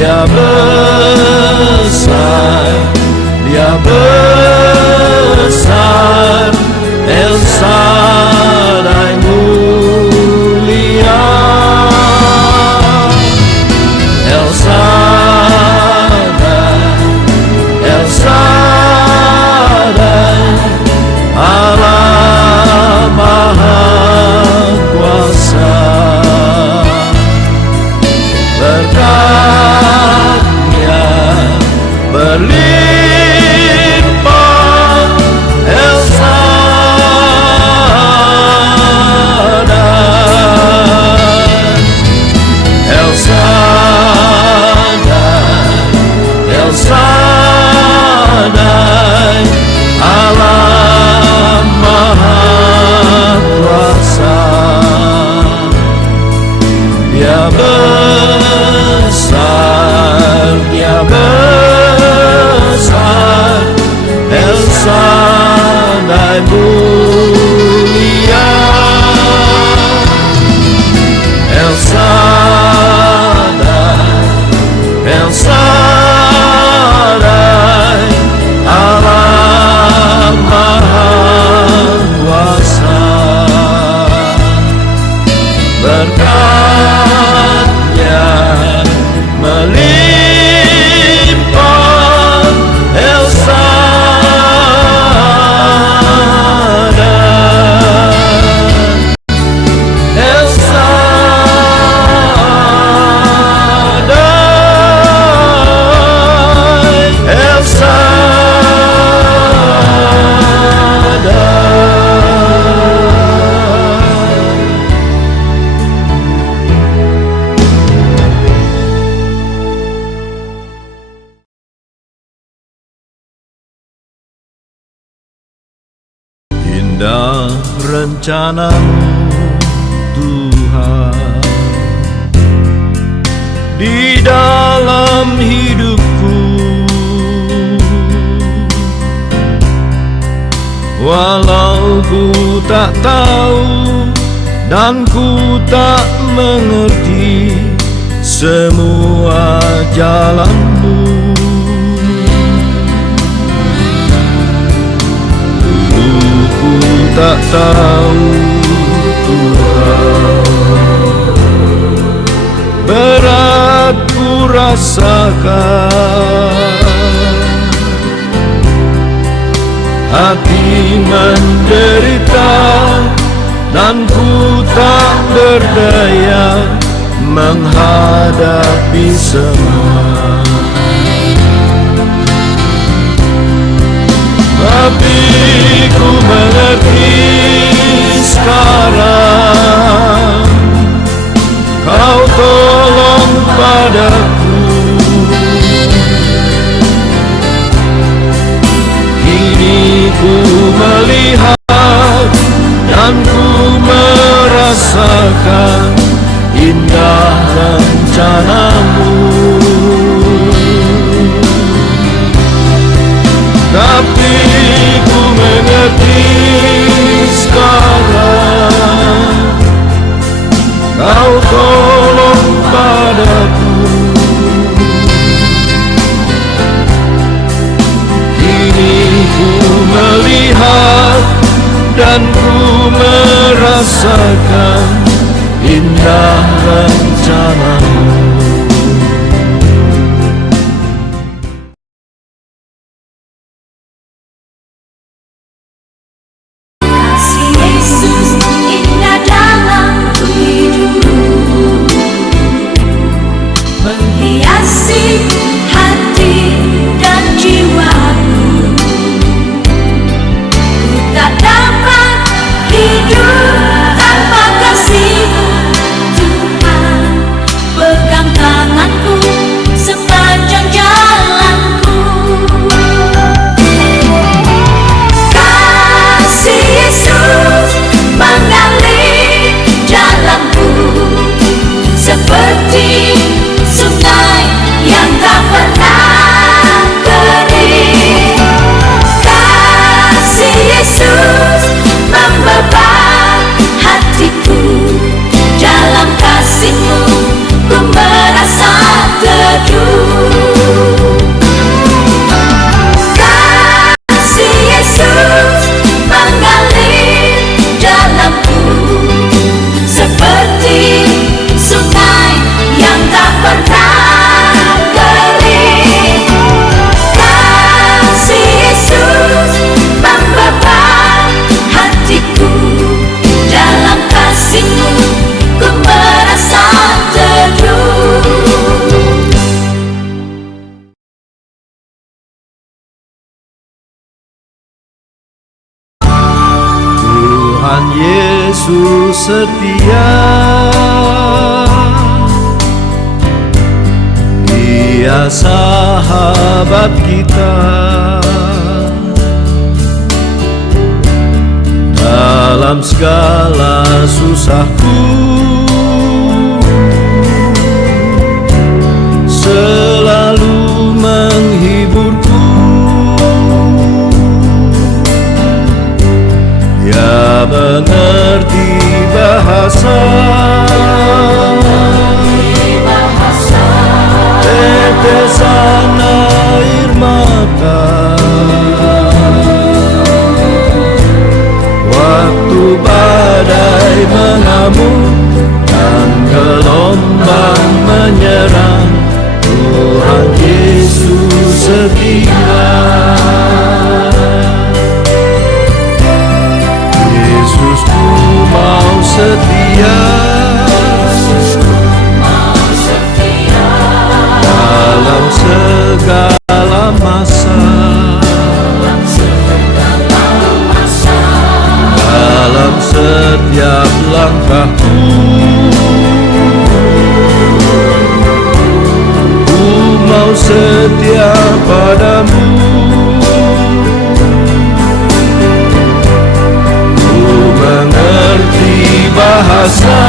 Dia besar, Dia besar, El Shaddai mulia, El Shaddai, El Shaddai, Allah Maha Kuasa. Berkatnya berlimpah, El Shaddai, El Shaddai, El Shaddai, Allah Maha Kuasa. Dia besar, Dia besar, El Shaddai mulia, El Shaddai, El Shaddai, Allah Maha Kuasa. Berkatnya melimpah, El Shaddai, El Shaddai, El Shaddai. Indah rencanamu Tuhan di dalam hidupku, walau ku tak tahu dan ku tak mengerti semua jalanmu. Ku tak tahu Tuhan, berat ku rasakan, hati menderita dan ku tak berdaya menghadapi semua. Tapi ku mengerti sekarang, Kau tolong padaku. Kini ku melihat dan ku merasakan indah rencanamu. Tapi ku mengerti sekarang, Kau tolong padaku. Kini ku melihat dan ku merasakan indah rencanamu. Seperti sungai yang tak setia, Dia sahabat kita. Dalam segala susahku selalu menghiburku. Dia mengerti bahasa tetesan air mata waktu badai mengamuk dan gelombang menyerang. Tuhan Yesus setia. Yesusku mau setia, dalam segala masa, dalam setiap langkahku. Ku mau setia padamu. Ku mengerti bahasa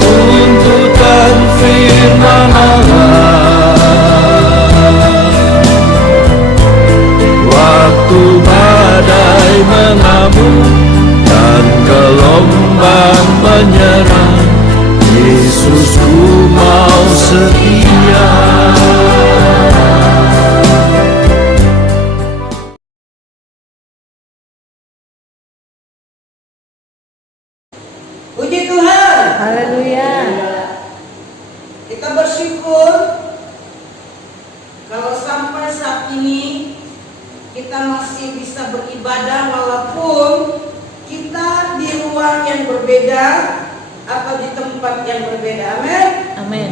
tuntutan firman Allah. Waktu badai mengamuk dan gelombang menyerang, Yesusku mau setia. Puji Tuhan. Haleluya. Kita bersyukur kalau sampai saat ini kita masih bisa beribadah walaupun kita di ruang yang berbeda atau di tempat yang berbeda. Amin. Amin.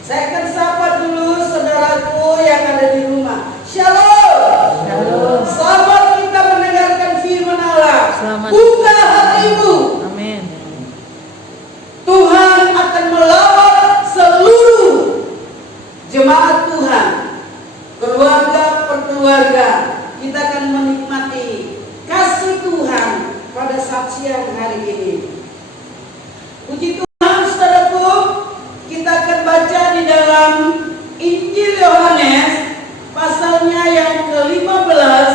Saya akan sapa dulu saudaraku yang ada di rumah. Shalom. Shalom. Selamat kita mendengarkan firman Allah. Selamat. Buka hatimu. Amin. Tuhan akan melawat seluruh jemaat Tuhan, keluarga per keluarga. Kita akan menikmati kasih Tuhan pada saat siang hari ini. Puji Tuhan, saudaraku, kita akan baca di dalam Injil Yohanes pasalnya yang ke-15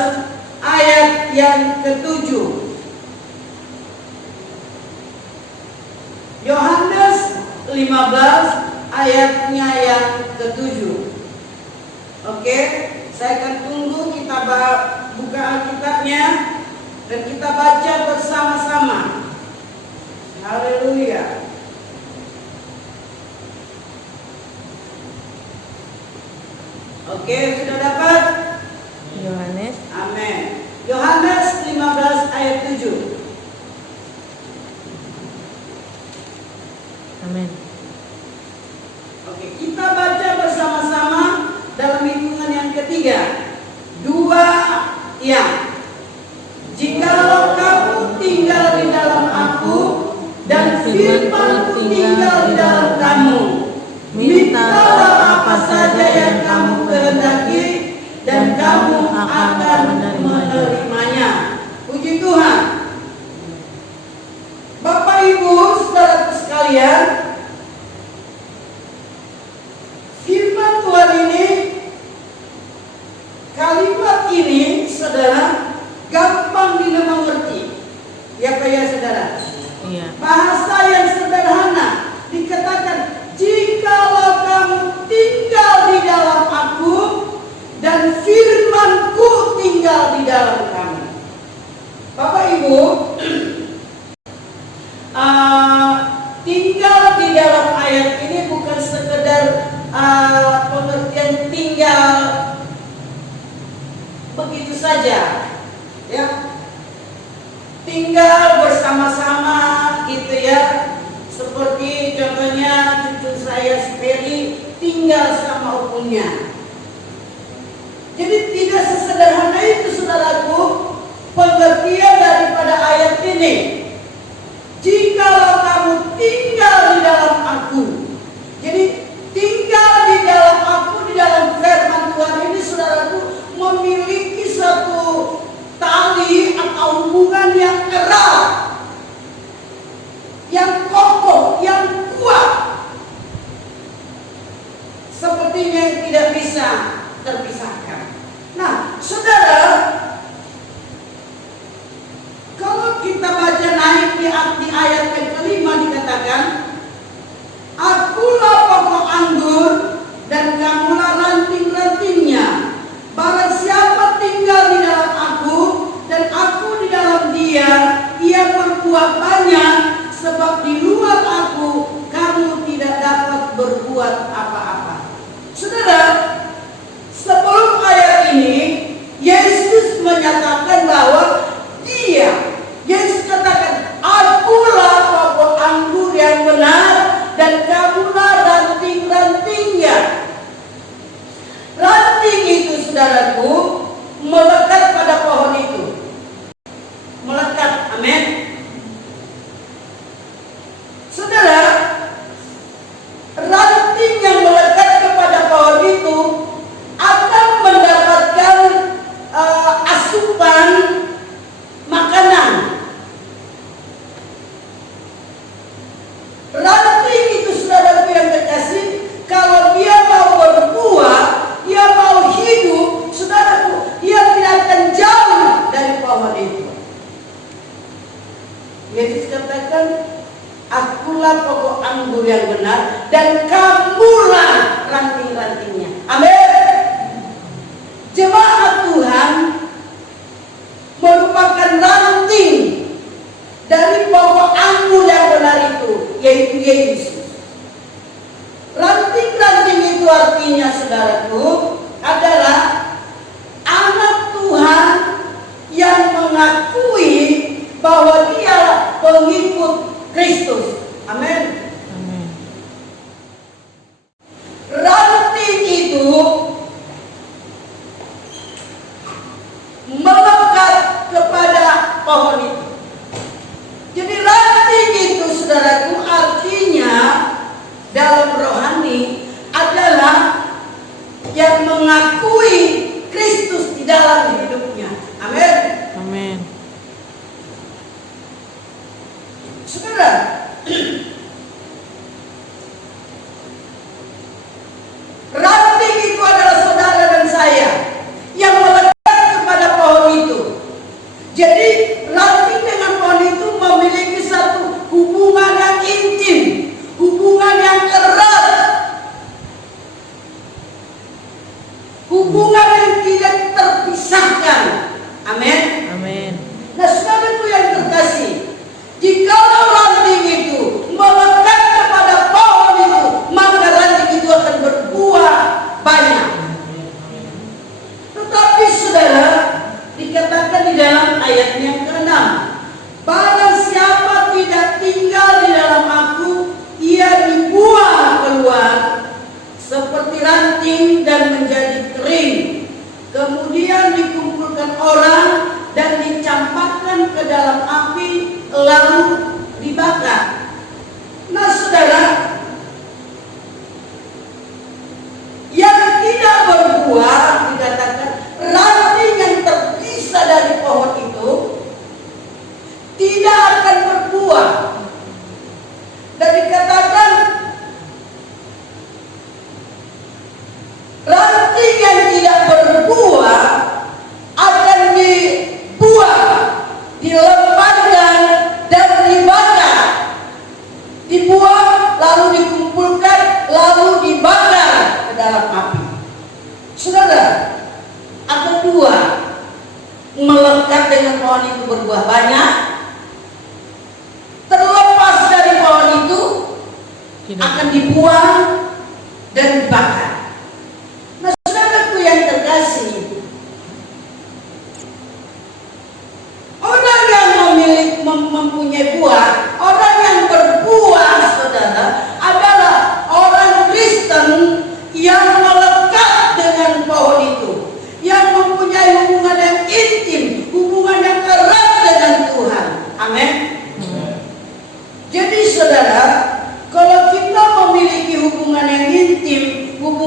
ayat yang ke-7. Yohanes 15 ayatnya yang ke-7. Oke, saya akan tunggu kita buka Alkitabnya dan kita baca bersama-sama. Haleluya. Oke, sudah dapat? Yohanes. Amin. Yohanes 15 ayat 7. Amin. Oke, kita baca bersama-sama dalam hitungan yang ketiga. 2, ya. Jikalau kamu tinggal di dalam aku dan firman-Ku tinggal di dalam kamu, mintalah apa saja yang kamu kehendaki dan kamu akan menerimanya. Puji Tuhan. Bapak Ibu, saudara sekalian, firman Tuhan ini, kalimat ini, saudara, gampang dimengerti. Ya Pak ya saudara? Iya. Bahasa yang sederhana dikatakan, jikalau kamu tinggal di dalam aku dan firman-Ku tinggal di dalam kamu. Bapak Ibu, tinggal di dalam ayat ini bukan sekedar pengertian tinggal begitu saja, ya, tinggal bersama-sama gitu ya, seperti contohnya cucu saya Sperry tinggal sama opunya. Jadi tidak sesederhana itu saudaraku pengertian tidak bisa terpisahkan. Nah, saudara, kalau kita baca naik di ayat yang kelima dikatakan, akulah pokok anggur dan kamulah ranting-rantingnya. Barang siapa tinggal di dalam aku dan aku di dalam dia, ia berbuah banyak, sebab di luar aku kamu tidak dapat berbuat apa-apa. Saudara, sebelum ayat ini Yesus menyatakan bahwa Yesus katakan, akulah pokok anggur yang benar dan kamulah ranting-rantingnya. Ranting itu, saudaraku, melekat pada pohon itu. Melekat, amin. Saudara, ranting yang melekat kepada pohon itu akan mendapatkan asupan makanan. Ranting itu, saudaraku yang terkasih, kalau dia mau berbuah, dia mau hidup, saudaraku, dia tidak akan jauh dari pohon itu. Yesus katakan, akulah pokok anggur yang benar dan kamulah ranting-rantingnya. Amin. Jemaat Tuhan merupakan ranting dari pokok anggur yang benar itu, yaitu Yesus. Ranting-ranting itu artinya, saudaraku, adalah anak Tuhan yang mengakui bahwa dia pengikut Kristus. Amin. Ranting itu melekat kepada pohon itu. Jadi ranting itu, saudaraku, artinya dalam rohani adalah yang mengakui Kristus di dalam hidupnya. Amin. Amin. Saudara, ranting itu adalah saudara dan saya yang melekat kepada pohon itu. Jadi ranting dengan pohon itu memiliki satu hubungan yang intim, hubungan yang erat, hubungan yang tidak terpisahkan. Amin. Amin. Nah, saudaraku yang terkasih, jikalau ranting itu melekat kepada pohon itu, maka ranting itu akan berbuah banyak. Tetapi saudara, dikatakan di dalam ayat yang ke-6, barang siapa tidak tinggal di dalam aku, ia dibuang keluar seperti ranting dan menjadi kering, kemudian dikumpulkan orang dan dicampakkan ke dalam api, lalu dibakar. Nah, saudara, yang tidak berbuah dikatakan ranting yang terpisah dari pohon itu tidak akan berbuah. Dan dikatakan ranting yang tidak berbuah akan dibuang, dilemparkan dan dibakar. Dibuang, lalu dikumpulkan, lalu dibakar ke dalam api. Saudara, ada dua: melekat dengan pohon itu berbuah banyak, terlepas dari pohon itu akan dibuang dan dibakar. Nah, saudaraku yang terkasih, orang yang mempunyai buah, orang yang berbuah, saudara, adalah orang Kristen yang melekat dengan pohon itu, yang mempunyai hubungan yang intim, hubungan yang erat dengan Tuhan. Amin. Jadi saudara, kalau kita memiliki hubungan yang intim, hubungan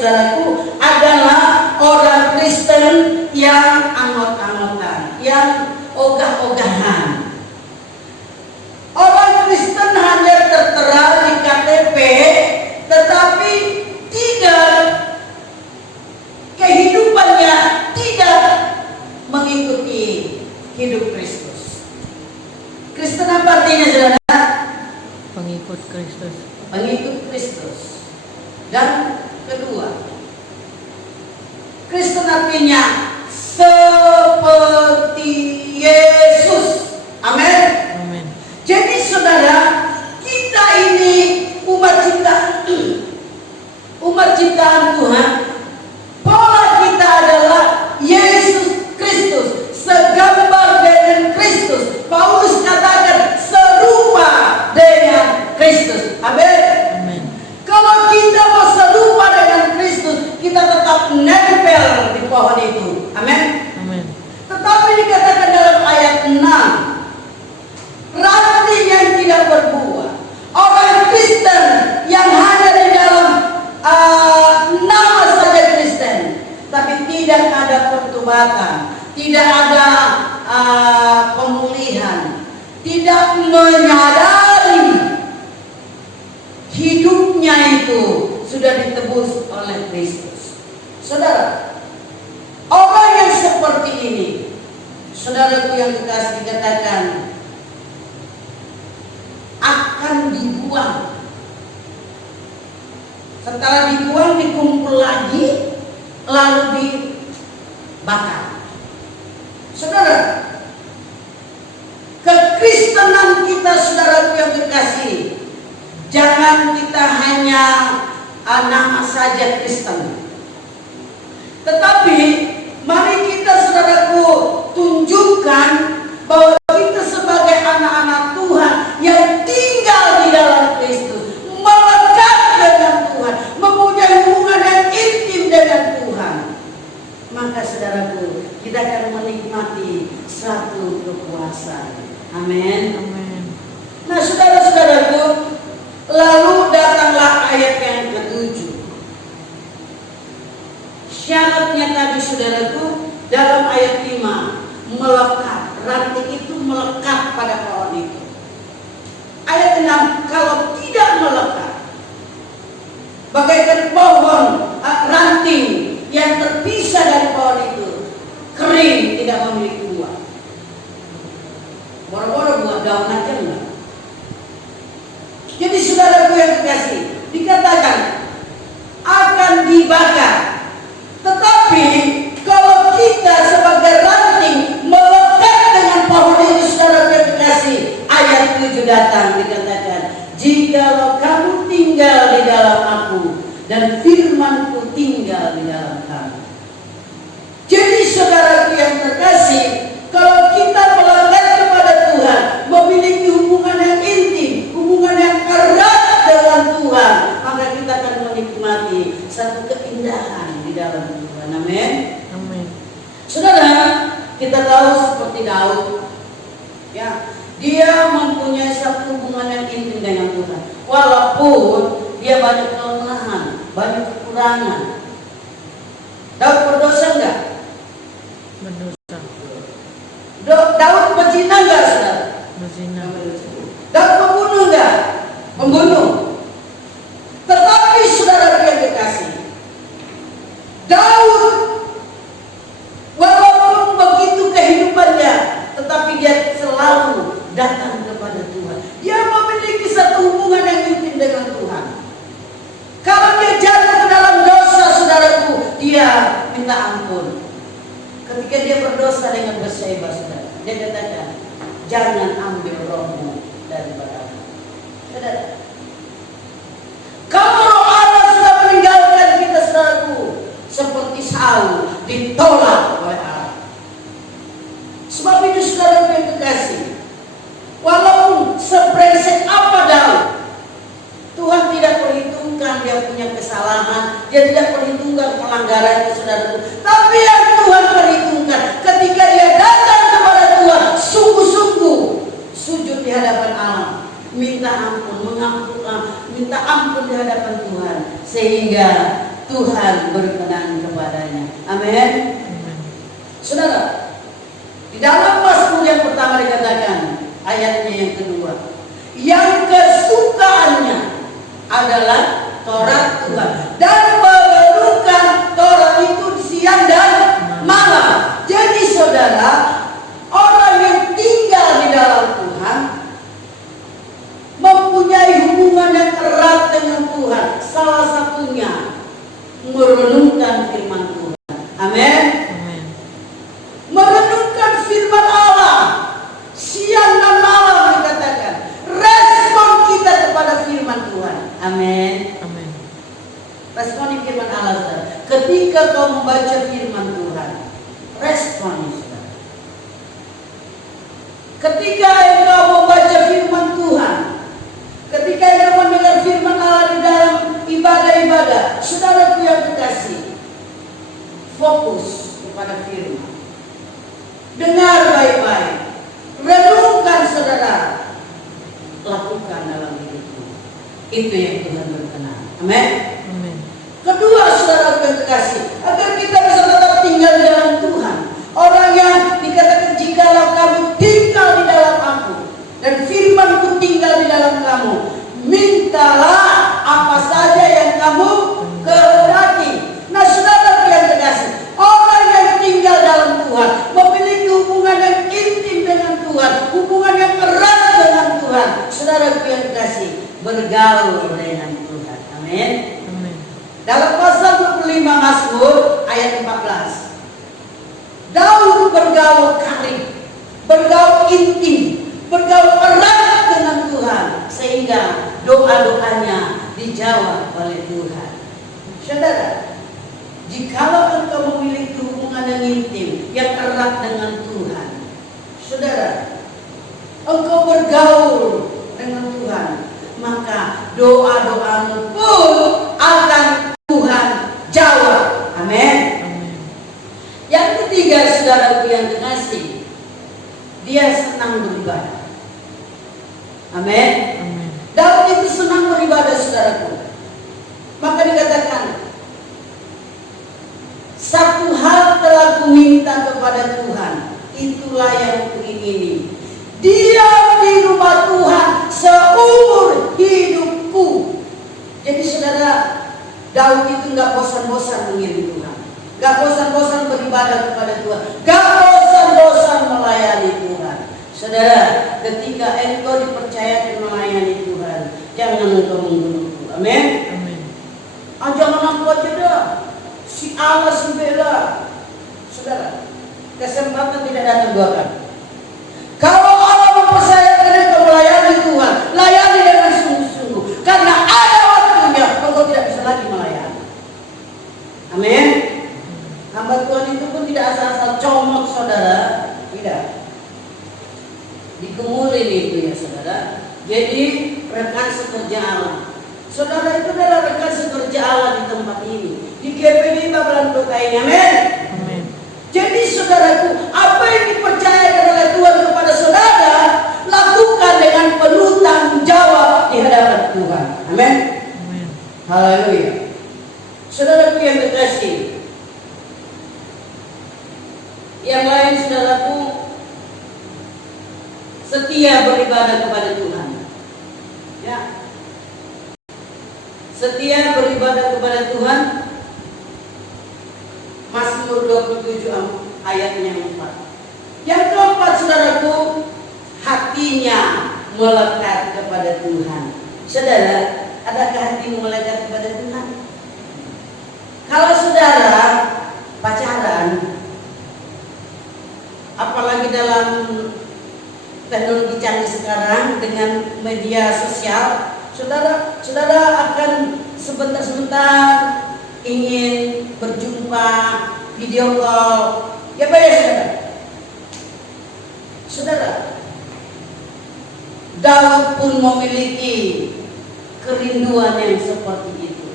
saudaraku adalah orang Kristen yang anggot-anggotan, yang ogah-ogahan. Orang Kristen hanya tertera di KTP, tetapi tidak, kehidupannya tidak mengikuti hidup Kristus. Kristen apa artinya, saudara? Pengikut Kristus. Pengikut Kristus. Dan kedua, Kristen artinya seperti Yesus. Amin. Amin. Jadi saudara, kita ini umat ciptaan Tuhan. Pola kita adalah Yesus Kristus, segambar dengan Kristus. Paulus katakan serupa dengan Kristus. Amin. Amin. Kalau kita mau serupa dengan Kristus, kita tetap nempel di pohon itu. Amin. Amin. Tetapi dikatakan dalam ayat 6, ranting yang tidak berbuah, orang Kristen yang hanya di dalam nama saja Kristen, tapi tidak ada pertobatan, tidak ada pemulihan, tidak menyadari hidupnya itu sudah ditebus oleh Kristus. Saudara, orang yang seperti ini, saudaraku yang kekasih, dikatakan akan dibuang. Setelah dibuang, dikumpul lagi, lalu dibakar. Saudara, kekristenan kita, saudaraku yang kekasih, jangan kita hanya nama saja Kristen, tetapi mari kita, saudaraku, tunjukkan bahwa kita sebagai anak-anak Tuhan yang tinggal di dalam Kristus, melekat dengan Tuhan, mempunyai hubungan yang intim dengan Tuhan. Maka saudaraku, kita akan menikmati satu kekuasaan. Amin. Amin. Nah, saudara-saudaraku, lalu datanglah ayat yang ke-7. Syaratnya tadi, saudaraku, dalam ayat 5, melekat. Ranting itu melekat pada pohon itu. Ayat 6, kalau tidak melekat, bagaikan pohon ranting yang terpisah dari pohon itu, kering, tidak memiliki buah. Boro-boro buah daun aja enggak. Jadi saudaraku yang kekasih, dikatakan akan dibakar. Tetapi kalau kita sebagai ranting melekat dengan pohon ini, saudaraku yang kekasih, ayat 7 datang, dikatakan, jikalau kamu tinggal di dalam aku dan firmanku tinggal di dalam kamu. Jadi saudaraku yang terkasih, kalau kita melekat kepada Tuhan, memiliki hubungan yang intim, hubungan yang erat dengan Tuhan, maka kita akan menikmati satu keindahan di dalam Tuhan. Amin. Amin. Saudara, kita tahu seperti Daud, ya, dia mempunyai satu hubungan yang intim dengan Tuhan. Walaupun dia banyak kelemahan, banyak kekurangan. Daud berdosa enggak? Berdosa. Daud berzina enggak, saudara? Berzina. Daud membunuh enggak? Membunuh. Tetapi saudara yang dikasih, Daud walaupun begitu kehidupannya, tetapi dia selalu datang kepada Tuhan. Dia memiliki satu hubungan yang intim dengan Tuhan. Kalau dia jatuh ke dalam dosa, saudaraku, dia minta ampun. Ketika dia berdosa dengan Batseba, saudara, dia katakan, jangan ambil rohmu daripada aku. Saudara, kalau roh Allah sudah meninggalkan kita, saudaraku, seperti Saul ditolak oleh Allah. Sebab itu saudara yang kekasih, walaupun sebrengsek apa Daud, Tuhan tidak perhitungkan dia punya kesalahan, dia tidak perhitungkan pelanggarannya, saudaraku. Tapi yang Tuhan perhitungkan ketika dia datang kepada Tuhan, sungguh-sungguh sujud di hadapan Allah, minta ampun, minta ampun di hadapan Tuhan, sehingga Tuhan berkenan kepadanya. Amin. Saudara, di dalam Mazmur yang pertama dikatakan, ayatnya yang kedua, yang kesukaannya adalah Taurat Tuhan dan merenungkan Taurat itu siang dan malam. Jadi saudara, orang yang tinggal di dalam Tuhan mempunyai hubungan yang erat dengan Tuhan. Salah satunya merenungkan firman Tuhan. Amin. Merenungkan firman Allah siang dan malam dikatakan. Respon kita kepada firman Tuhan. Amin. Respon firman Allah, saudara. Ketika kau membaca firman Tuhan, respon, saudara. Ketika engkau membaca firman Tuhan, ketika engkau mendengar firman Allah di dalam ibadah-ibadah, saudaraku yang kekasih, fokus kepada firman. Dengar baik-baik, renungkan, saudara, lakukan dalam hidupmu. Itu yang Tuhan berkenan. Amin. Kedua, saudara yang terkasih, agar kita bisa tetap tinggal di dalam Tuhan. Orang yang dikatakan, jikalau kamu tinggal di dalam aku dan firman-Ku tinggal di dalam kamu, mintalah apa saja yang kamu kehendaki. Nah, saudara yang terkasih, orang yang tinggal dalam Tuhan memiliki hubungan yang intim dengan Tuhan, hubungan yang erat dengan Tuhan. Saudara yang terkasih, bergaul dengan Tuhan. Amin. Dalam pasal 25 Mazmur ayat 14, Daud bergaul karib, bergaul intim, bergaul erat dengan Tuhan, sehingga doa-doanya dijawab oleh Tuhan. Saudara, jikalau engkau memiliki hubungan yang intim, yang erat dengan Tuhan, saudara, engkau bergaul dengan Tuhan, maka doa-doamu pun akan Tuhan jawab. Amin. Yang ketiga, saudaraku yang terkasih, dia senang beribadah. Amin. Daud itu senang beribadah, saudaraku. Maka dikatakan, satu hal telah kuminta kepada Tuhan, itulah yang kuingini, diam di rumah Tuhan seumur hidupku. Jadi saudara, Daud itu gak bosan-bosan mengiring Tuhan, gak bosan-bosan beribadah kepada Tuhan, gak bosan-bosan melayani Tuhan. Saudara, ketika engkau dipercayakan melayani Tuhan, jangan engkau menggerutu. Amin. Jangan aku aja dah, si Allah si bela. Saudara, kesempatan tidak datang dua kali. Kalau Allah mempercayakan engkau melayani Tuhan, layani dengan sungguh-sungguh, karena ada waktunya engkau tidak bisa lagi melayani. Amin. Hamba Tuhan itu pun tidak asal-asal comot, saudara. Tidak. Digumulin itu ya, saudara. Jadi rekan sekerja Allah. Saudara itu adalah rekan sekerja Allah di tempat ini, di GPD Babelan Kota ini. Amin. Jadi saudaraku, apa yang dipercayakan oleh Tuhan kepada saudara, lakukan dengan penuh tanggung jawab di hadapan Tuhan. Amin. Haleluya. Saudaraku yang terkasih, yang lain, saudaraku, setia beribadah kepada Tuhan. Ya. Setia beribadah kepada Tuhan. Mazmur 27 ayatnya 4. Yang keempat, saudaraku, hatinya melekat kepada Tuhan. Saudara, adakah hatimu melekat kepada Tuhan? Kalau saudara pacaran, apalagi dalam teknologi canggih sekarang dengan media sosial, saudara akan sebentar-sebentar ingin berjumpa, video call, ya Pak ya saudara. Saudara, Daud pun memiliki kerinduan yang seperti itu.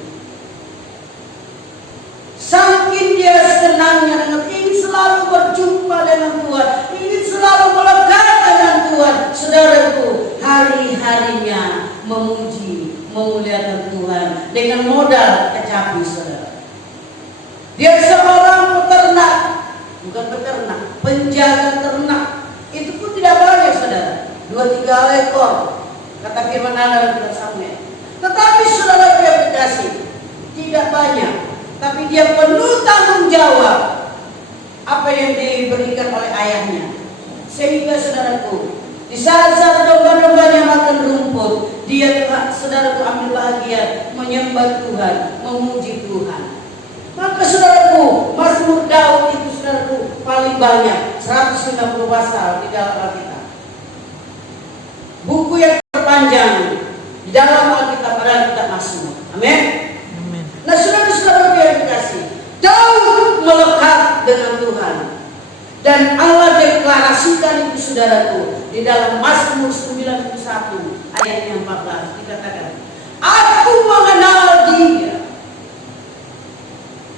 Saking dia senangnya dengan ingin selalu berjumpa dengan Tuhan, ingin selalu melekat dengan Tuhan, saudaraku, hari-harinya memuji, memuliakan Tuhan dengan modal kecapi, saudara. menjaga ternak. Itu pun tidak banyak, saudara. 2-3 ekor, kata firman Allah dalam kitab Samuel. Tetapi saudara yang dikasih, tidak banyak, tapi dia penuh tanggung jawab apa yang diberikan oleh ayahnya. Sehingga saudaraku, di saat-saat domba-dombanya makan rumput, dia saudaraku ambil bahagia menyembah Tuhan, memuji Tuhan. Maka saudaraku, Mazmur Daud itu saudaraku paling banyak, 150 pasal di dalam Alkitab. Buku yang terpanjang di dalam Alkitab adalah kitab Mazmur. Amin. Nah, saudara-saudara yang dikasih, Daud melekat dengan Tuhan. Dan Allah deklarasikan itu saudaraku di dalam Mazmur 91 ayat yang 14 dikatakan, aku mengenal dia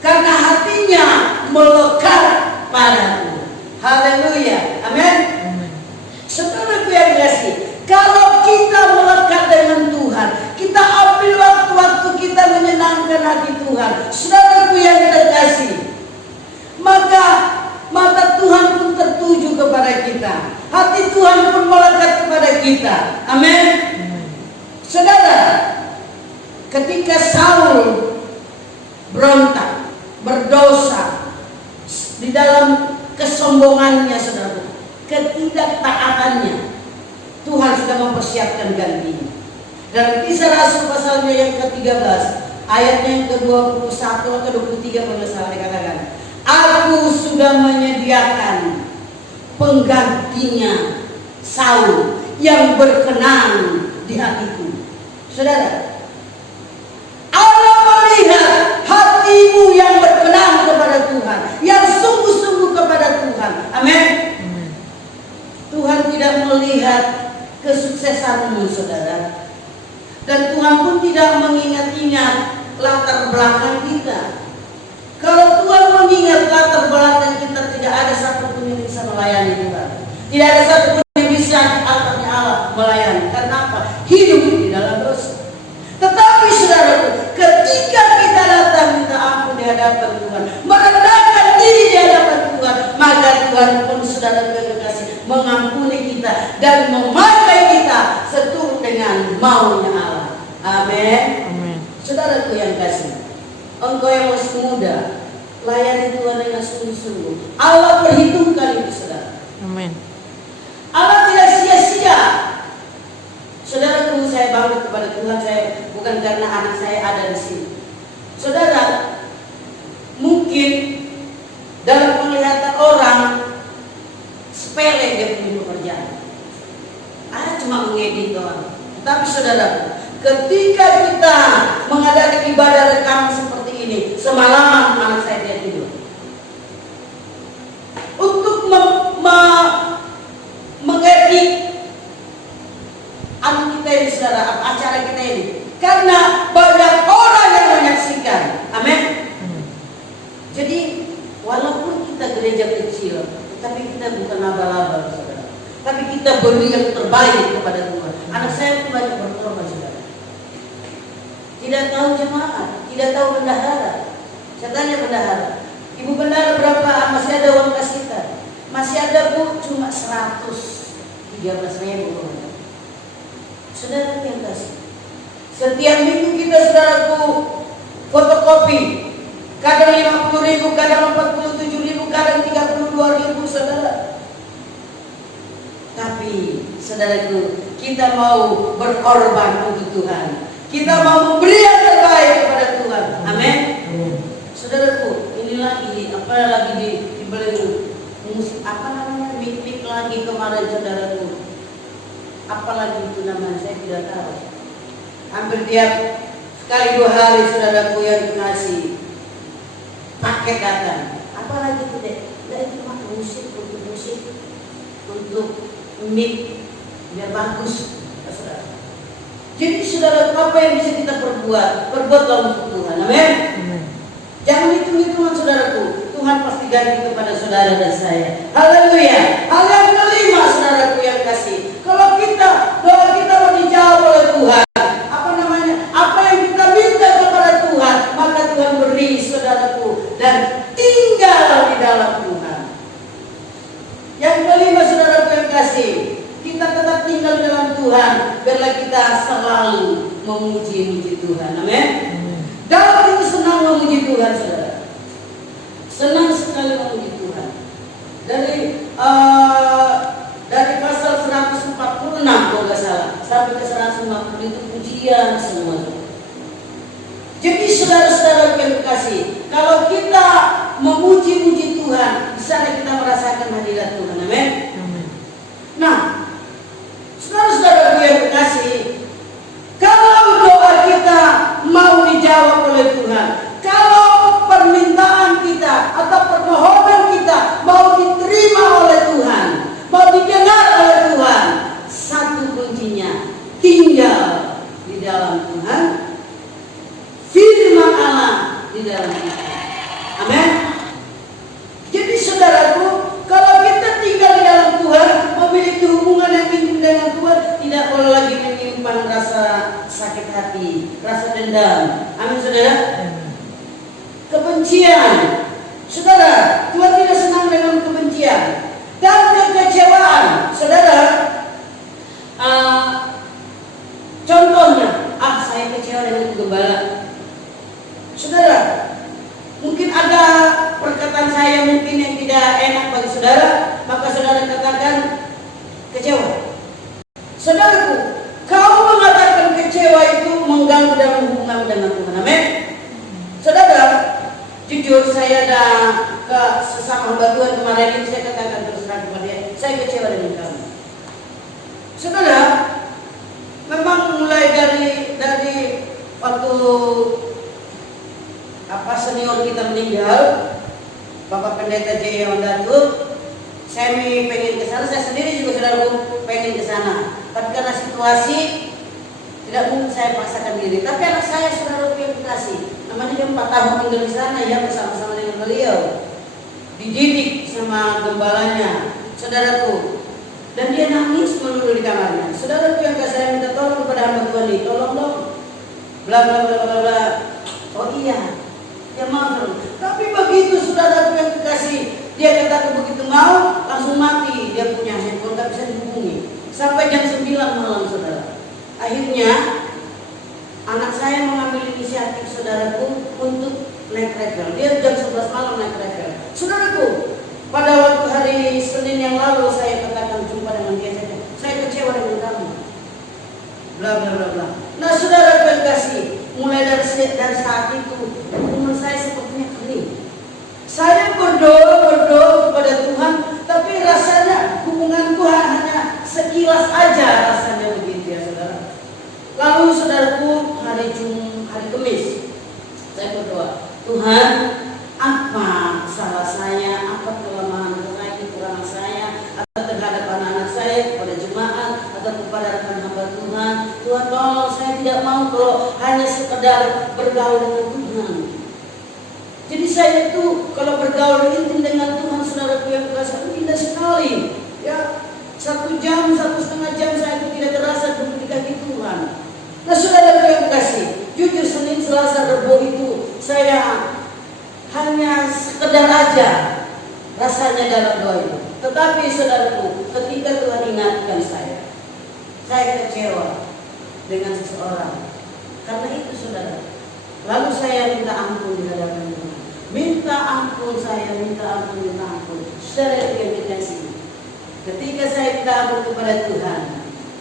karena hatinya melekat padaku. Haleluya. Amin. Saudaraku yang dikasih, kalau kita melekat dengan Tuhan, kita ambil waktu-waktu kita menyenangkan hati Tuhan, saudaraku yang terkasih, maka mata Tuhan pun tertuju kepada kita, hati Tuhan pun melekat kepada kita. Amin. Saudara, ketika Saul berontak, berdosa di dalam kesombongannya, saudara, ketidaktaatannya, Tuhan sudah mempersiapkan gantinya. Dalam Kisah Rasul pasalnya yang ke-13 ayatnya yang ke-21 atau 23 kalau salah dikatakan, aku sudah menyediakan penggantinya Saul yang berkenan di hatiku. Saudara, Allah melihat hatimu yang berkenan kepada Tuhan, yang sungguh-sungguh kepada Tuhan. Amin. Tuhan tidak melihat kesuksesanmu, saudara. Dan Tuhan pun tidak mengingat-ingat latar belakang kita. Kalau Tuhan mengingat latar belakang kita, tidak ada satupun yang bisa melayani Tuhan. Tidak ada satupun yang bisa altarnya Allah melayani. Karena apa? Hidup di dalam dosa. Tetapi saudaraku, ketika kita datang minta ampun di hadapan Tuhan, merendahkan diri di hadapan Tuhan, maka Tuhan pun saudara kekasih mengampuni kita dan memakai kita seturut dengan maunya Allah. Amin. Saudaraku yang kasih, engkau yang masih muda, layani Tuhan dengan sungguh-sungguh. Allah perhitungkan itu, saudara. Amin. Allah tidak sia-sia. Saudaraku, saya bangga kepada Tuhan, saya bukan karena anak saya ada di sini. Saudara, mungkin dalam penglihatan orang sepele dia punya pekerjaan. Cuma mengedit doang. Tapi saudara, ketika kita mengadakan ibadah rekaman seperti ini, semalaman anak saya dia tidur untuk mengedit kita ini, saudara, acara kita ini, karena banyak orang yang menyaksikan. Amin. Jadi walaupun kita gereja kecil, tapi kita bukan laba-laba, saudara. Tapi kita beri yang terbaik kepada Tuhan. Anak saya itu banyak berkorban, saudara. Tidak tahu jemaat, tidak tahu bendahara. Saya tanya bendahara, ibu bendahara berapa? Masih ada uang kas kita? Masih ada, Bu, cuma 113.000. Saudara yang kasih, setiap minggu kita, saudaraku, fotokopi, kadang 50.000, kadang 47.000, kadang 32.000, saudara. Tapi saudaraku, kita mau berkorban untuk Tuhan, kita mau memberi yang terbaik kepada Tuhan. Amin. Saudaraku, ini lagi dibeli musik apa namanya, mik lagi kemarin, saudaraku. Apalagi itu namanya, saya tidak tahu. Hampir tiap sekali 2 hari, saudaraku yang dikasih paket datang. Apalagi itu deh, dari cuma musik, untuk mic biar bagus, saudara. Jadi saudara, apa yang bisa kita perbuatlah untuk Tuhan. Amin. Jangan hitung-hitungan, saudaraku. Tuhan pasti ganti kepada saudara dan saya. Haleluya. Hal yang kelima, saudaraku yang kasih, kalau doa kita mau dijawab oleh Tuhan, apa yang kita minta kepada Tuhan, maka Tuhan beri, saudaraku, dan tinggal di dalam Tuhan. Tuhan, biarlah kita selalu memuji-muji Tuhan. Amin. Daud itu senang memuji Tuhan, saudara. Senang sekali memuji Tuhan. Dari pasal 146 kalau nggak salah sampai ke 150 itu pujian semua. Jadi saudara-saudara yang kekasih, kalau kita memuji-muji Tuhan, di sana kita merasakan hadirat Tuhan. Amin. Nah, saudara-saudara yang kekasih, kalau doa kita mau dijawab oleh Tuhan, kalau permintaan kita atau permohonan kita mau diterima oleh Tuhan, mau didengar oleh Tuhan, satu kuncinya tinggal di dalam Tuhan, firman Allah di dalam kita. Amin. Jadi saudaraku, kalau kita tinggal di dalam Tuhan, memiliki hubungan yang intim dengan Tuhan, tidak boleh lagi menyimpan rasa sakit hati, rasa dendam. Amin saudara. Kebencian, saudara, Tuhan tidak senang dengan kebencian dan kekecewaan, saudara. Contohnya, saya kecewa dengan gembala. Saudara, mungkin ada perkataan saya mungkin yang tidak enak bagi saudara, maka saudara katakan kecewa. Saudaraku, kau mengatakan kecewa itu mengganggu dalam hubungan dengan Tuhan. Amin. Saudara, jujur saya ada ke sesama hamba Tuhan kemarin ini, saya katakan terus terang kepada dia, saya kecewa dengan kamu. Saudara, memang mulai dari waktu senior kita meninggal, Bapak Pendeta J. Wandatu, saya pengen ke sana, saya sendiri juga saudaraku pengen ke sana. Tapi karena situasi tidak mungkin saya paksakan diri. Tapi anak saya saudaraku yang kekasih, namanya dia 4 tahun tinggal di sana ya bersama-sama dengan beliau, dididik sama gembalanya, saudaraku. Dan dia nangis melulu di kamarnya. Saudaraku yang kasih, saya minta tolong kepada hamba Tuhan ini, tolong dong, bla bla bla bla bla. Oh iya, ya mau dong. Tapi begitu saudaraku yang kekasih, dia katakan begitu mau langsung mati. Dia punya handphone tak bisa dihubungi sampai jam 9 malam, saudara. Akhirnya anak saya mengambil inisiatif saudaraku untuk naik travel. Dia jam 11 malam naik travel. Saudaraku, pada waktu hari Senin yang lalu saya katakan jumpa dengan dia, saya kecewa dengan kamu, bla bla bla bla. Nah saudara yang kasih, mulai dari saat itu hubungan saya sepertinya kering. Saya berdoa kepada Tuhan, tapi rasanya hubungan Tuhan hanya sekilas aja rasanya begitu ya saudara. Lalu saudaraku, hari Kamis saya berdoa, Tuhan, apa salah saya, apa kelemahan saya, kekurangan saya, atau terhadap anak-anak saya, kepada jemaat, atau kepada rekan hamba Tuhan. Tuhan tolong, saya tidak mau kalau hanya sekedar bergaul dengan Tuhan. Jadi saya itu kalau bergaul intim dengan Tuhan, saudaraku yang kekasih, indah sekali. Ya, 1 jam, 1,5 jam saya itu tidak terasa duduk di kaki Tuhan. Nah saudaraku yang kekasih, jujur Senin, Selasa, Rabu itu saya hanya sekedar aja rasanya dalam doa itu. Tetapi saudaraku, ketika Tuhan ingatkan saya kecewa dengan seseorang. Karena itu saudara, lalu saya minta ampun di hadapan Tuhan. Minta ampun saya, minta ampun. Saudara yang dikasih, ketika saya minta ampun kepada Tuhan,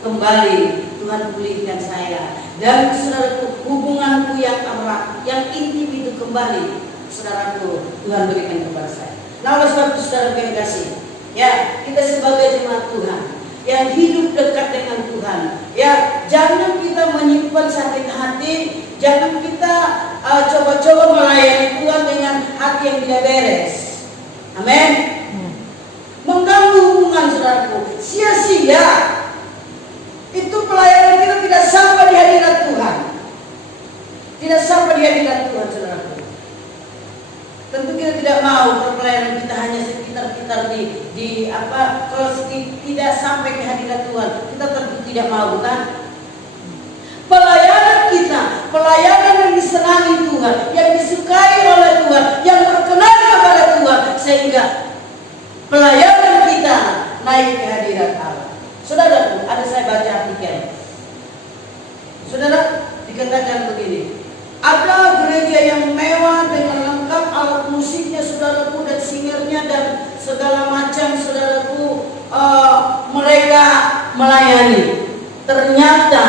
kembali Tuhan pulihkan saya. Dan saudaraku, hubunganku yang erat, yang intim itu kembali. Saudaraku, Tuhan berikan kepada saya. Nah, oleh sebab itu saudara yang kasih, ya, kita sebagai jemaat Tuhan yang hidup dekat dengan Tuhan, ya, jangan kita menyimpan sakit hati, jangan kita coba-coba melayani Tuhan dengan hati yang tidak beres. Amin. Mengganggu hubungan saudaraku, sia-sia. Itu pelayanan kita tidak sampai di hadirat Tuhan. Tidak sampai di hadirat Tuhan saudaraku. Tentu kita tidak mau pelayanan kita hanya sekitar di kalau tidak sampai ke hadirat Tuhan, kita tentu tidak mau, kan? Pelayanan kita, pelayanan yang disenangi Tuhan, yang disukai oleh Tuhan, yang berkenan kepada Tuhan, sehingga pelayanan kita naik ke hadirat Allah. Saudara, ada saya baca artikel. Saudara, dikatakan begini. Ada gereja yang mewah dengan lengkap alat musiknya, saudaraku, dan singernya dan segala macam, saudaraku, mereka melayani. Ternyata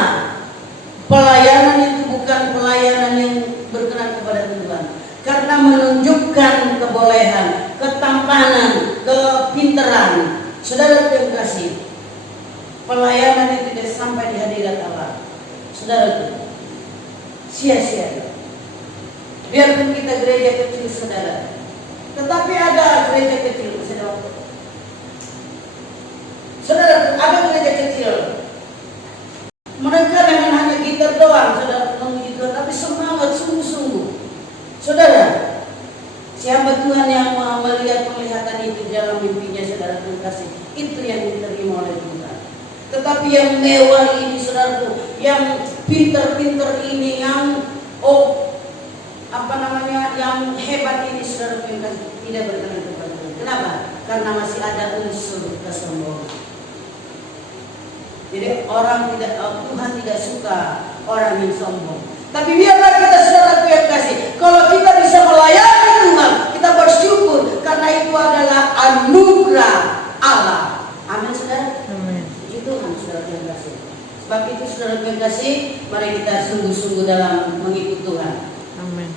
pelayanan itu bukan pelayanan yang berkenan kepada Tuhan, karena menunjukkan kebolehan, ketampanan, kepintaran. Saudara yang kasih, pelayanan itu tidak sampai di hadirat Allah. Saudara, sia-sia. Biarpun kita gereja kecil, saudara, tetapi ada gereja kecil, saudara, ada gereja kecil. Mereka dengan hanya gitar doang, saudara, memuji Tuhan, tapi semangat sungguh-sungguh. Saudara, siapa Tuhan yang melihat penglihatan itu dalam mimpinya, saudara kasih, itu yang diterima oleh Tuhan. Tetapi yang mewah ini, saudaraku, yang pinter-pinter ini, yang yang hebat ini, saudara, tidak berkenan kepada Tuhan. Kenapa? Karena masih ada unsur kesombongan. Jadi Tuhan tidak suka orang yang sombong. Tapi biarlah kita, saudara yang kasih, kalau kita bisa melayani Tuhan, kita bersyukur karena itu adalah anugerah Allah. Amin, saudara. Amin. Puji Tuhan, saudara yang kasih. Sebab itu, saudara yang kasih, mari kita sungguh-sungguh dalam mengikut Tuhan. Amin.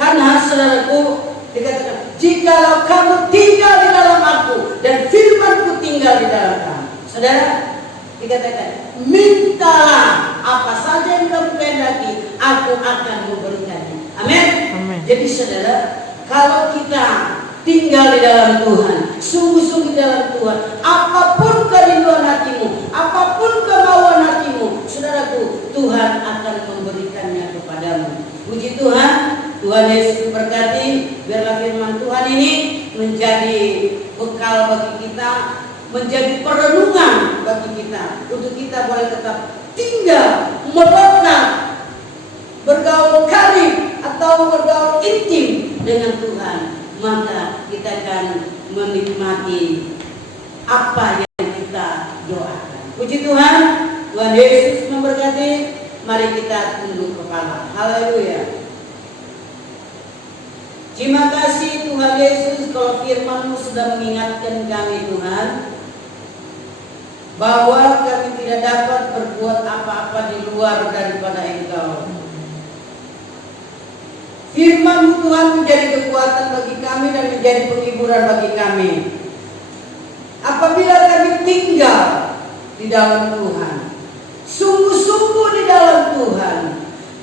Karena, saudaraku, dikatakan, jikalau kamu tinggal di dalam aku dan firmanku tinggal di dalam kamu. Saudara, dikatakan, mintalah apa saja yang kamu kehendaki, aku akan memberikannya. Amin. Amin. Jadi, saudara, kalau kita tinggal di dalam Tuhan, sungguh-sungguh di dalam Tuhan, apapun kerinduan hatimu, apapun kemauan hatimu, saudaraku, Tuhan akan memberikannya kepadamu. Puji Tuhan. Tuhan Yesus berkati. Biarlah firman Tuhan ini menjadi bekal bagi kita, menjadi perenungan bagi kita, untuk kita boleh tetap tinggal, melekat, bergaul karib atau bergaul intim dengan Tuhan. Maka kita akan menikmati apa yang kita doakan. Puji Tuhan. Tuhan Yesus memberkati. Mari kita tunduk kepala. Haleluya. Terima kasih Tuhan Yesus, kalau firman-Mu sudah mengingatkan kami, Tuhan, bahwa kami tidak dapat berbuat apa-apa di luar daripada Engkau. Firman-Mu, Tuhan, menjadi kekuatan bagi kami dan menjadi penghiburan bagi kami. Apabila kami tinggal di dalam Tuhan, sungguh-sungguh di dalam Tuhan,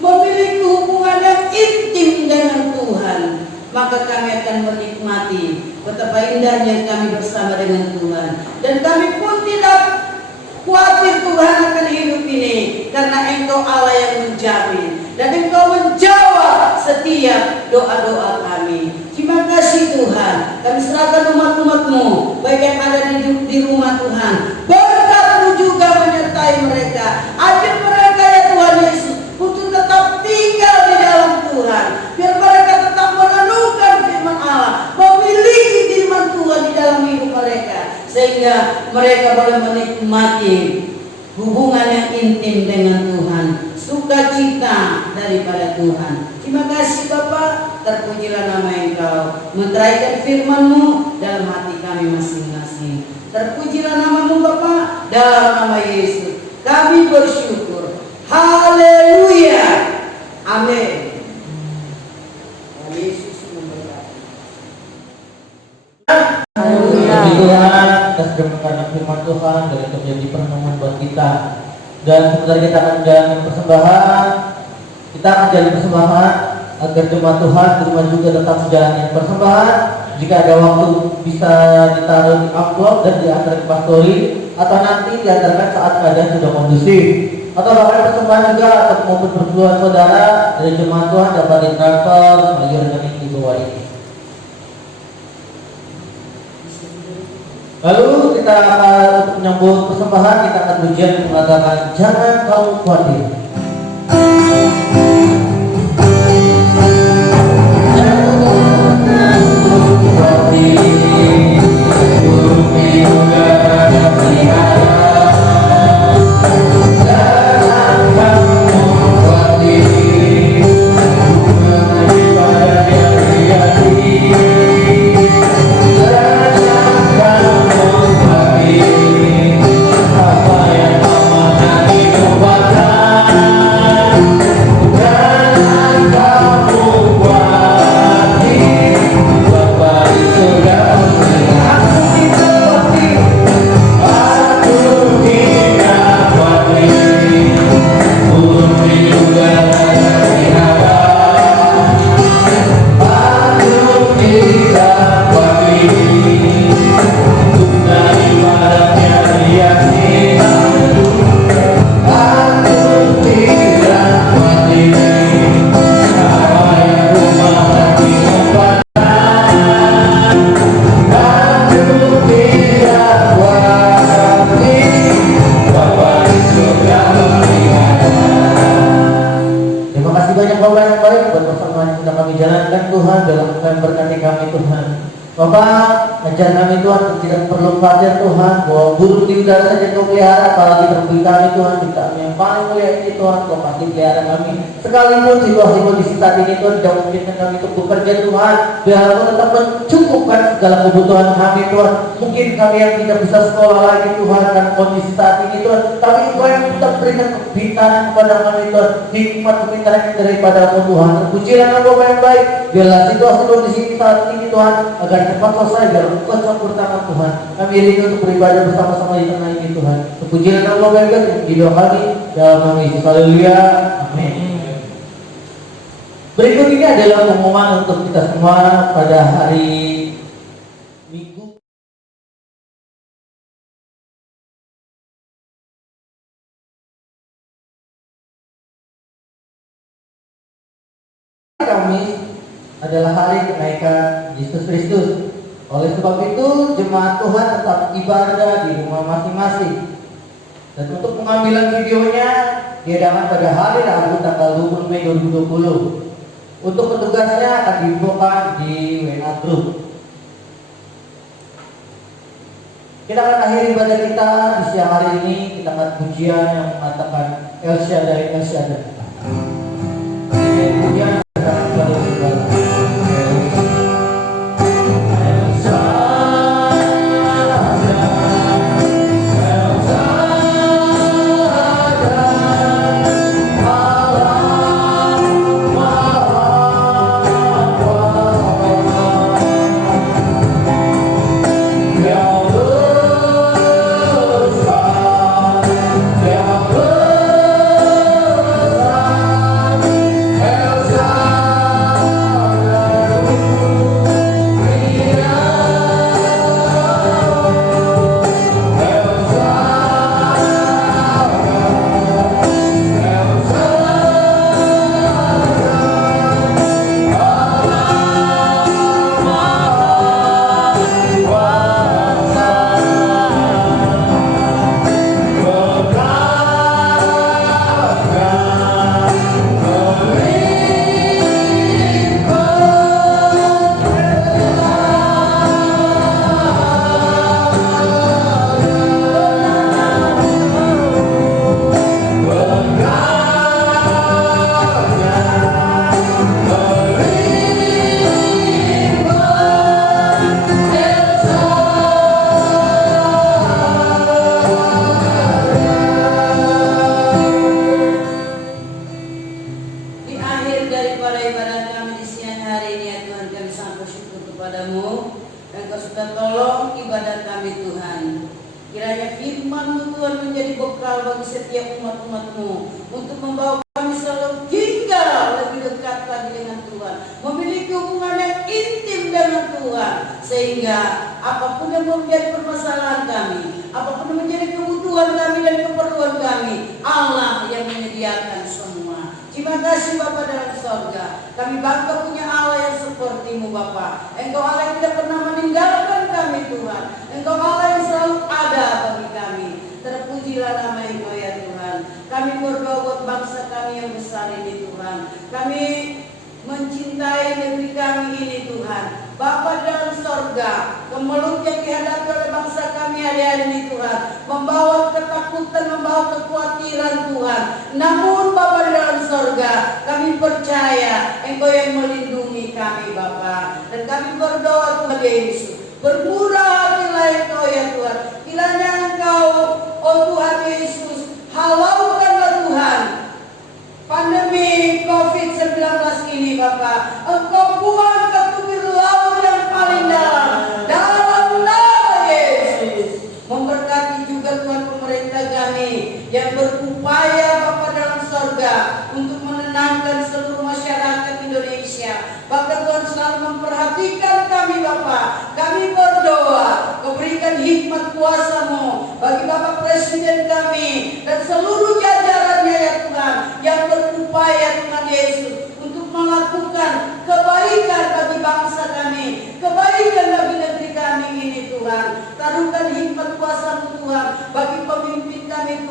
memiliki hubungan yang intim dengan Tuhan, maka kami akan menikmati betapa indahnya kami bersama dengan Tuhan. Dan kami pun tidak khawatir Tuhan akan hidup ini, karena Engkau Allah yang menjamin dan Engkau menjawab setiap doa-doa kami. Terima kasih Tuhan. Kami serahkan umat-umat-Mu, baik yang ada di rumah Tuhan. Berkat-Mu juga menyertai mereka. Ajar mereka, ya Tuhan Yesus, untuk tetap tinggal di dalam Tuhan. Biar mereka tetap merenungkan firman Allah, memiliki firman Tuhan di dalam hidup mereka, sehingga mereka boleh menikmati hubungan yang intim dengan Tuhan, sukacita daripada Tuhan. Terima kasih Bapa, terpujilah nama Engkau, meteraikan firman-Mu dalam hati kami masing-masing. Terpujilah nama-Mu Bapa, dalam nama Yesus kami bersyukur. Haleluya. Amin. Yesus memberkati. Puji Tuhan atas kebenaran firman Tuhan dan itu menjadi perenungan buat kita. Dan sebentar kita akan menjalani persembahan. Kita akan menjalani persembahan agar jemaat Tuhan di rumah juga tetap menjalani persembahan. Jika ada waktu bisa ditaruh di amplop dan diantar ke pastori, atau nanti diantarkan saat keadaan sudah kondusif. Atau bahkan persembahan juga atau maupun persembahan saudara dari jemaat Tuhan dapat ditransfer melalui rekening di bawah ini. Lalu kita akan untuk menyambut persembahan, kita akan ujian mengatakan jangan kamu khawatir. Jangan kamu khawatir, bumi juga Bapak yang baik buat persamaan yang sudah kami jalankan Tuhan dalam memberkati kami Tuhan. Bapak, ajar kami Tuhan untuk tidak perlu khawatir Tuhan bahwa burung di udara saja Kau pelihara, apalagi terlebih kami Tuhan, kami yang paling mulia ini Tuhan, Kau pasti pelihara kami. Sekalipun situasi kondisi saat ini Tuhan tidak memungkinkan kami untuk bekerja Tuhan, biar Kau tetap mencukupkan segala kebutuhan kami Tuhan. Mungkin kami yang tidak bisa sekolah lagi Tuhan dan kondisi saat ini Tuhan, tapi Kau yang tetap berikan kebintangan kepada kami Tuhan, hikmat kebintangan daripada-Mu Tuhan. Terpujilah Kau Bapa yang baik, biarlah situasi kondisi saat ini Tuhan agar cepat selesai dalam Kau campur tangan Tuhan. Kami rindu untuk beribadah bersama-sama di tanah ini Tuhan. Terpujilah Kau Bapa yang baik yang didoa kami dalam nama Yesus. Haleluya. Amin. Berikut ini adalah pengumuman untuk kita semua pada hari Minggu. Kamis adalah hari kenaikan Yesus Kristus. Oleh sebab itu, jemaat Tuhan tetap ibadah di rumah masing-masing. Dan untuk pengambilan videonya diadakan pada hari Rabu tanggal 20 Mei 2020. Untuk petugasnya akan diinfokan di WA Group. Kita akan akhiri ibadah kita di siang hari ini. Kita akan pujian yang mengatakan El Shaddai, El Shaddai. Pujian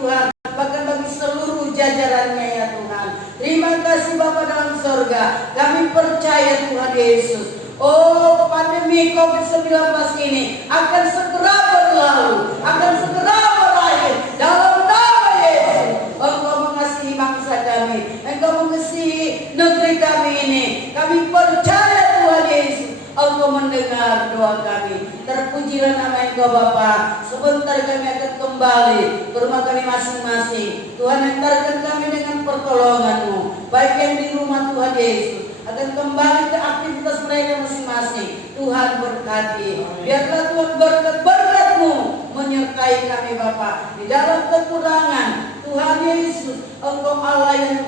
Tuhan. Bahkan bagi seluruh jajarannya ya Tuhan. Terima kasih Bapak. Bapa dalam surga. Kami percaya Tuhan Yesus. Oh, pandemi COVID-19 ini akan segera berlalu, akan segera berakhir dalam nama Yesus. Engkau mengasihi bangsa kami, Engkau mengasihi negeri kami ini. Kami percaya Tuhan Yesus, Engkau mendengar doa kami. Terpujilah nama Engkau Bapa. Sebentar kami akan kembali ke rumah kami masing-masing. Tuhan hantarkan kami dengan pertolongan-Mu, baik yang di rumah Tuhan Yesus akan kembali ke aktivitas mereka masing-masing. Tuhan berkati. Biarlah Tuhan berkat-Mu menyertai kami Bapa di dalam kekurangan. Tuhan Yesus, Engkau Allah yang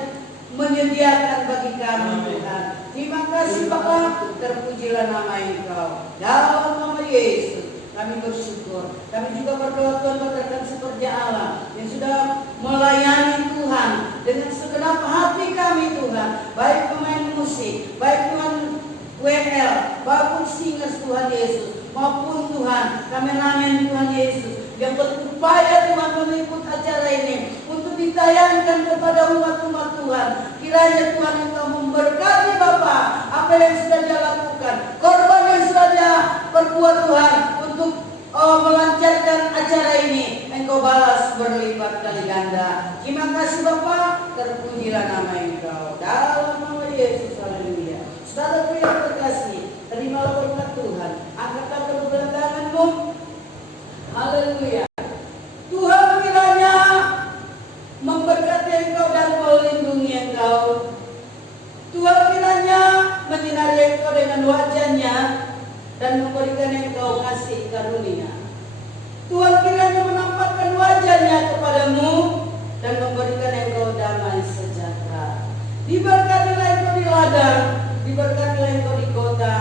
menyediakan bagi kami Tuhan. Terima kasih Bapa, terpujilah nama Engkau. Dalam nama Yesus kami bersyukur. Kami juga berdoa Tuhan berkaitan sekerja Allah yang sudah melayani Tuhan dengan segenap hati kami Tuhan. Baik pemain musik, baik Tuhan WL, maupun singers Tuhan Yesus, maupun Tuhan kameramen Tuhan Yesus yang berupaya Tuhan meliput acara ini untuk ditayangkan kepada umat-umat Tuhan. Kiranya Tuhan Engkau memberkati Bapa apa yang sudah Dia lakukan, korban yang sudah Dia perbuat Tuhan untuk melancarkan acara ini. Engkau balas berlipat kali ganda. Terima kasih Bapa, terpujilah nama Engkau. Dalam nama Yesus, haleluya. Saudaraku yang terkasih, terimalah berkat Tuhan. Angkatlah kedua tanganmu. Haleluya. Tuhan kiranya memberkati engkau dan melindungi engkau. Tuhan kiranya menyinari engkau dengan wajah-Nya dan memberikan engkau kasih karunia. Tuhan kiranya menampakkan wajah-Nya kepadamu dan memberikan engkau damai sejahtera. Diberkatilah engkau di ladang, diberkatilah engkau di kota,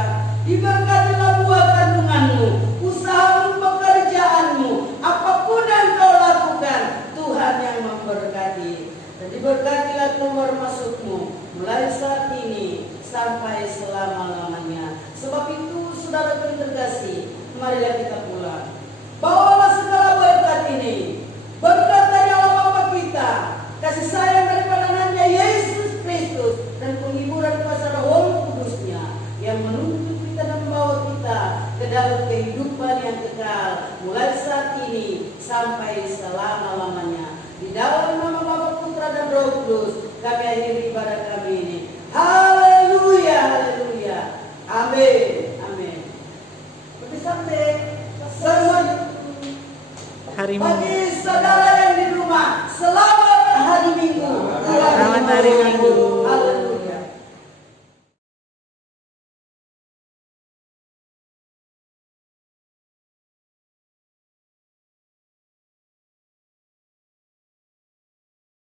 diberkatilah buah kandunganmu, usahamu, pekerjaanmu, apapun yang kau lakukan, Tuhan yang memberkati. Dan diberkatilah keluar masukmu, mulai saat ini sampai selama-lamanya. Sebab itu, saudara terkasih, marilah kita pulang. Bawalah segala berkat ini, berkat dari Allah Bapa kita, kasih sayang daripada anaknya Yesus Kristus, dan penghiburan kuasa Roh Kudus-Nya yang menuntut kita dan membawa kita ke dalam kehidupan yang kekal, mulai saat ini sampai selama-lamanya. Di dalam nama Bapa, Putra dan Roh Kudus, kami akhiri ibadah kami ini. Haleluya, haleluya. Amin, amin. Berarti sampai selamat Hari bagi Minggu. saudara yang di rumah. Selamat hari Minggu. Selamat hari Minggu.